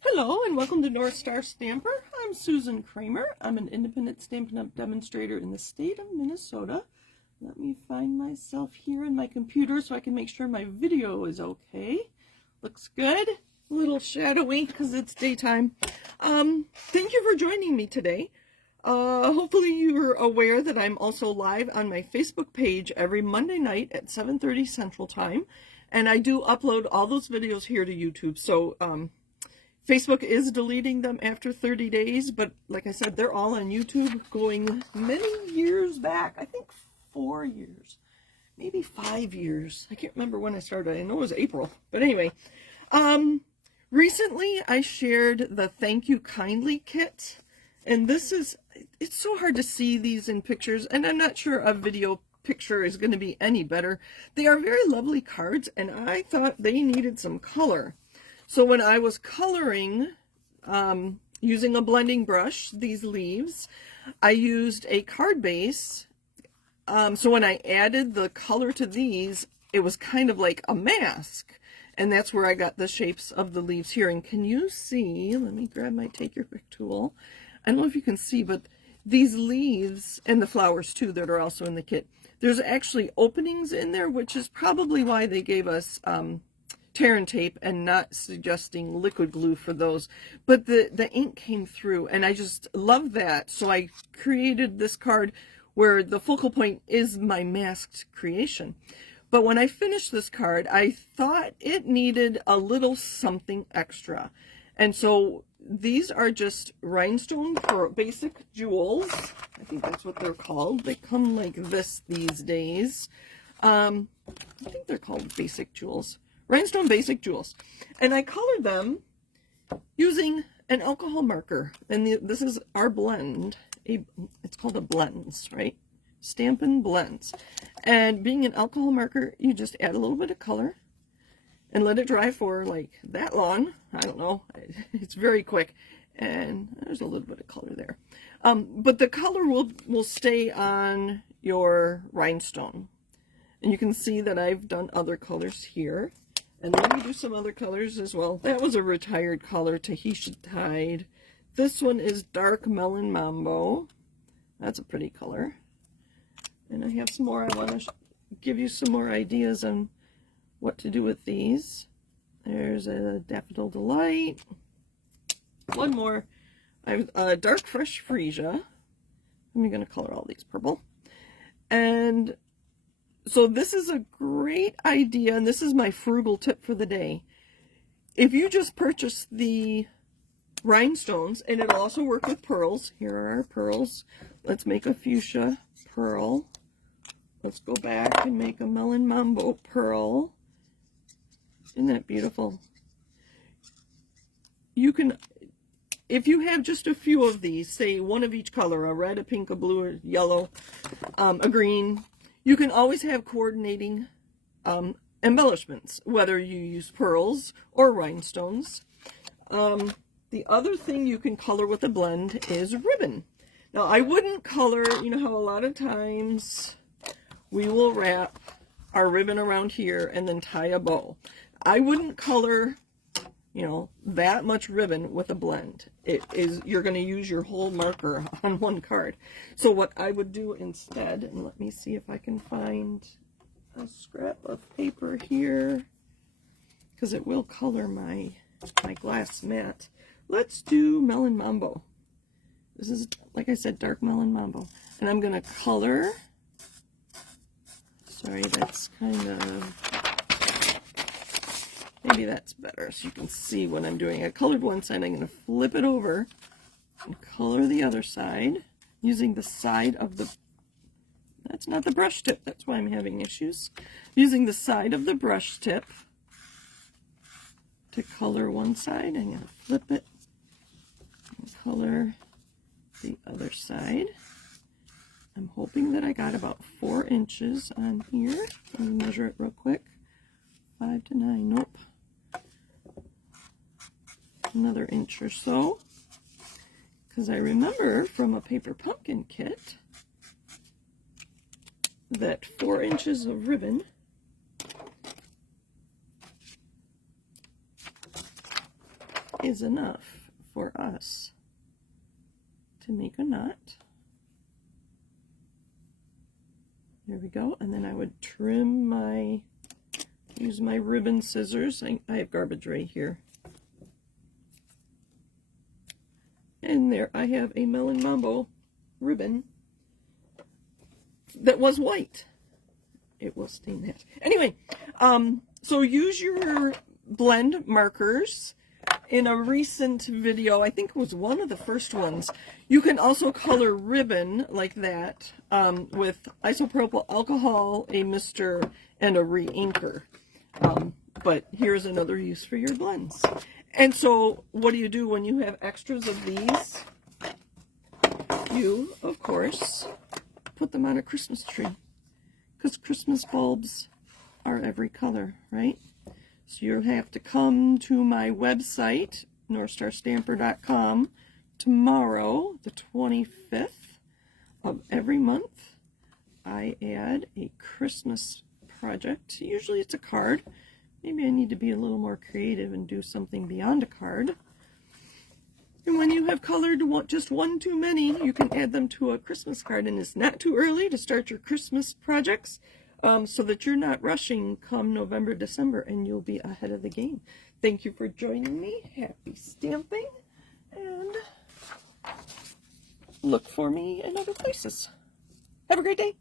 Hello and welcome to North Star Stamper. I'm Susan Kramer. I'm an independent Stampin' Up! Demonstrator in the state of Minnesota. Let me find myself here in my computer so I can make sure my video is okay. Looks good. A little shadowy because it's daytime. Thank you for joining me today. Hopefully you're aware that I'm also live on my Facebook page every Monday night at 7:30 Central Time. And I do upload all those videos here to YouTube. So, Facebook is deleting them after 30 days, but like I said, they're all on YouTube going many years back. I think 4 years, maybe 5 years. I can't remember when I started. I know it was April. But anyway, recently I shared the Thank You Kindly kit. And this is, it's so hard to see these in pictures, and I'm not sure a video picture is going to be any better. They are very lovely cards, and I thought they needed some color. So when I was coloring, using a blending brush, these leaves, I used a card base. So when I added the color to these, it was kind of like a mask. And that's where I got the shapes of the leaves here. And can you see, let me grab my Take Your Pick tool. I don't know if you can see, but these leaves, and the flowers too that are also in the kit, there's actually openings in there, which is probably why they gave us tear and tape and not suggesting liquid glue for those, but the ink came through and I just love that. So I created this card where the focal point is my masked creation. But when I finished this card, I thought it needed a little something extra, and so these are just rhinestone for basic jewels. I think that's what they're called. They come like this these days. I think they're called basic jewels. Rhinestone basic jewels, and I colored them using an alcohol marker, and this is our blend. It's called a blends, right? Stampin Blends. And being an alcohol marker, you just add a little bit of color and let it dry for like that long. I don't know, it's very quick, and there's a little bit of color there, but the color will stay on your rhinestone. And you can see that I've done other colors here. And let me do some other colors as well. That was a retired color, Tahitian Tide. This one is Dark Melon Mambo. That's a pretty color. And I have some more. I want to give you some more ideas on what to do with these. There's a Daffodil Delight. One more. I have Dark Fresh Freesia. I'm going to color all these purple. And so this is a great idea, and this is my frugal tip for the day. If you just purchase the rhinestones, and it'll also work with pearls. Here are our pearls. Let's make a fuchsia pearl. Let's go back and make a melon mambo pearl. Isn't that beautiful? You can, if you have just a few of these, say one of each color, a red, a pink, a blue, a yellow, a green, you can always have coordinating embellishments, whether you use pearls or rhinestones. The other thing you can color with a blend is ribbon. Now, I wouldn't color, you know how a lot of times we will wrap our ribbon around here and then tie a bow. I wouldn't color, you know, that much ribbon with a blend. You're going to use your whole marker on one card. So what I would do instead, and let me see if I can find a scrap of paper here, because it will color my glass mat. Let's do Melon Mambo. This is, like I said, Dark Melon Mambo. And I'm going to color. Sorry, that's kind of, maybe that's better so you can see what I'm doing. I colored one side. I'm going to flip it over and color the other side using the side of the, that's not the brush tip, that's why I'm having issues. Using the side of the brush tip to color one side. I'm going to flip it and color the other side. I'm hoping that I got about 4 inches on here. Let me measure it real quick. 5 to 9, nope. Another inch or so. Because I remember from a paper pumpkin kit that 4 inches of ribbon is enough for us to make a knot. There we go. And then I would trim my, use my ribbon scissors. I have garbage right here. And there I have a Melon Mambo ribbon that was white. It will stain that. Anyway, so use your blend markers. In a recent video, I think it was one of the first ones, you can also color ribbon like that with isopropyl alcohol, a mister, and a re-inker. But here's another use for your blends. And so what do you do when you have extras of these? You, of course, put them on a Christmas tree, because Christmas bulbs are every color, right? So you'll have to come to my website, northstarstamper.com, tomorrow, the 25th of every month. I add a Christmas project. Usually it's a card. Maybe I need to be a little more creative and do something beyond a card. And when you have colored just one too many, you can add them to a Christmas card. And it's not too early to start your Christmas projects. So that you're not rushing come November, December, and you'll be ahead of the game. Thank you for joining me. Happy stamping, and look for me in other places. Have a great day.